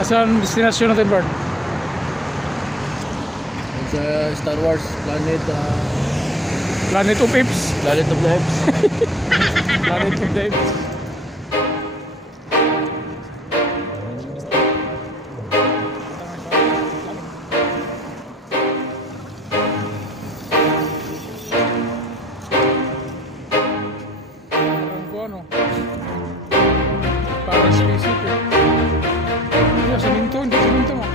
Asan destinasyon natin, Bart? Sa Star Wars Planet Planet of Apes. Planet of the Apes. Planet of the Apes. Parang spaceship eh. Hindi, saminto, hindi saminto mo.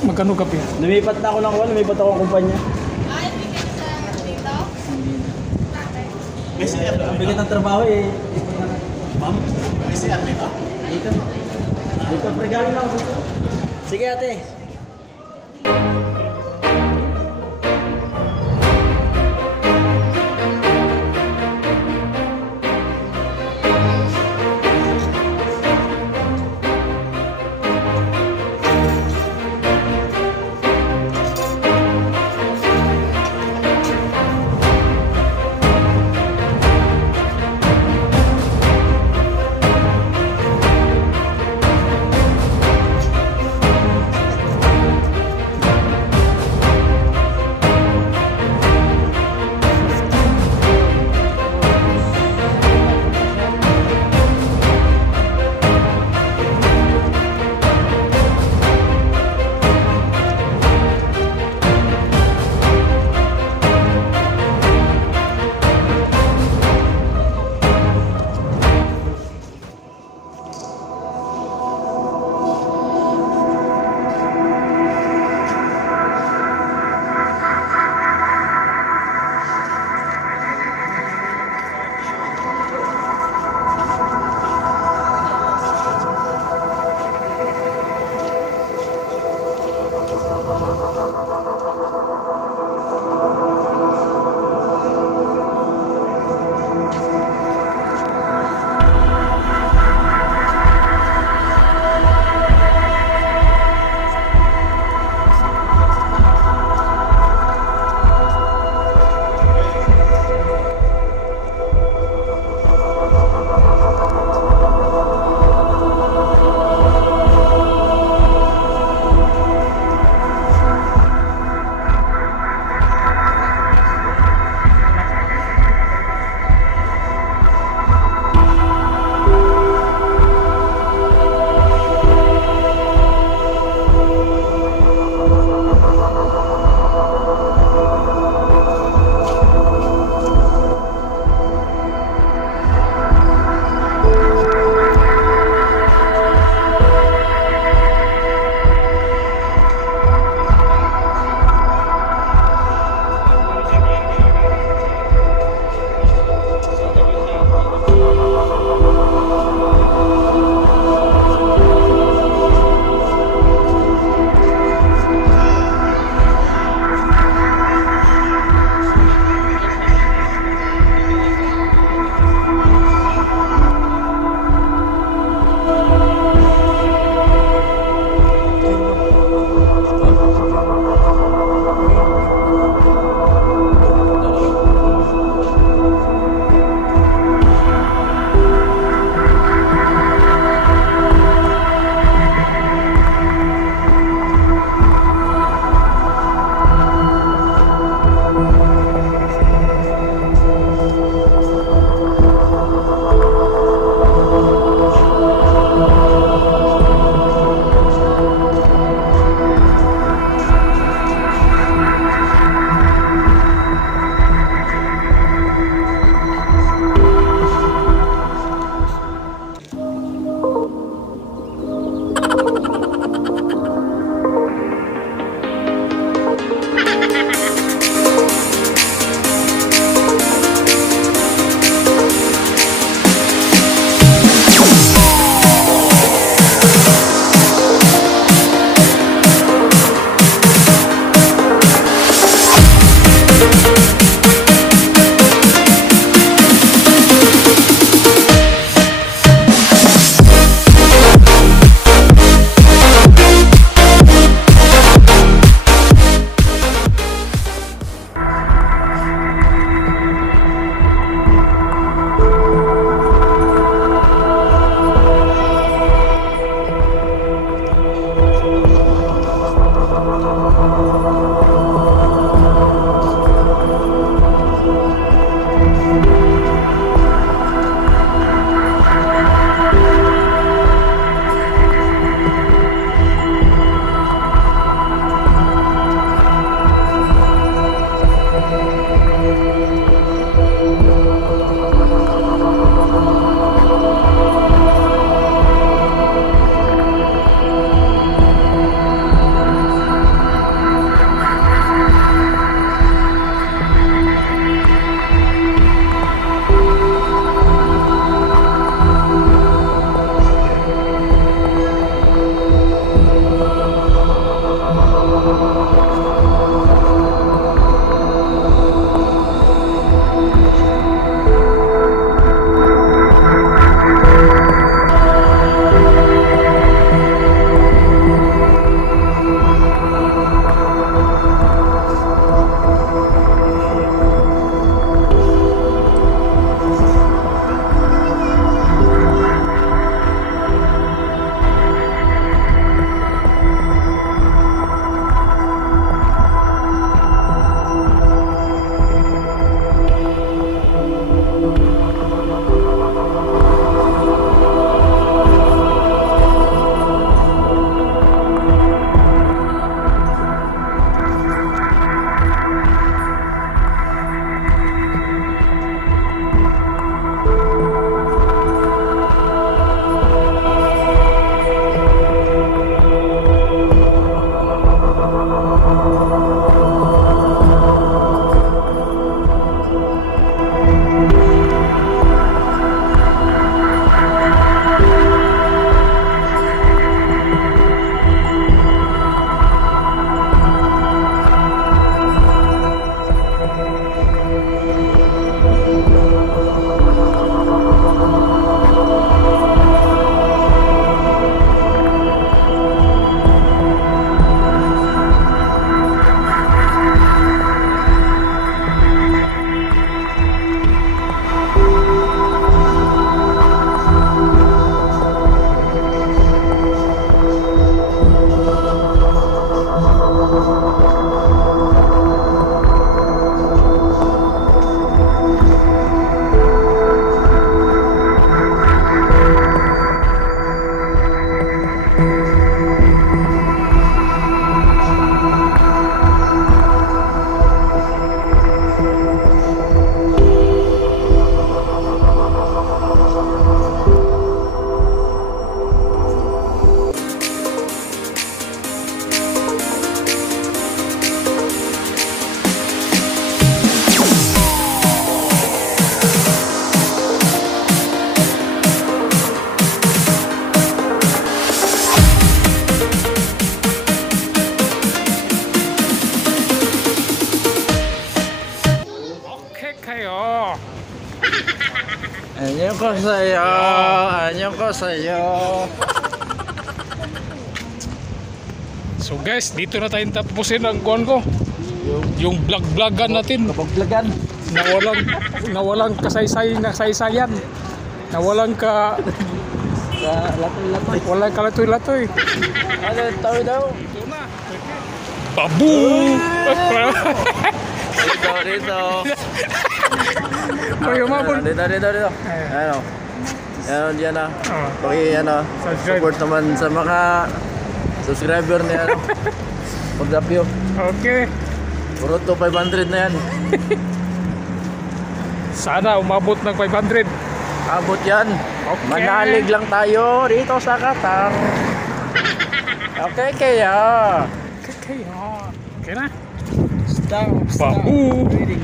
Magkano kape? Lumipat na ako ng lumipat ako ng kumpanya. Ay, bigat sa dito? Kasi ang bigat ng trabaho eh. Ma'am, kasi ate ba? Dito. Dito, pregalo lang dito. Sige ate. Annyeonghaseyo. Annyeonghaseyo. So guys, dito na tayong tapusin ang kuhan ko. Yung vlog-vlogan natin Kapag-vlogan. na walang kasaysayan. Na walang Latoy-latoy. walang kalatoy-latoy. Ano tawid daw? Babu! Dito. May umabot. Dito. Ano? Ano diyan na. Ano, Subscribe. support naman sa mga subscriber ni ano. KoRDapyO. Okay. Puro to 500 na yan. Sana umabot ng 500. Abot yan. Okay. Manalig lang tayo dito sa Qatar. Okay kaya. Okay na. Stop. Babu! Reading.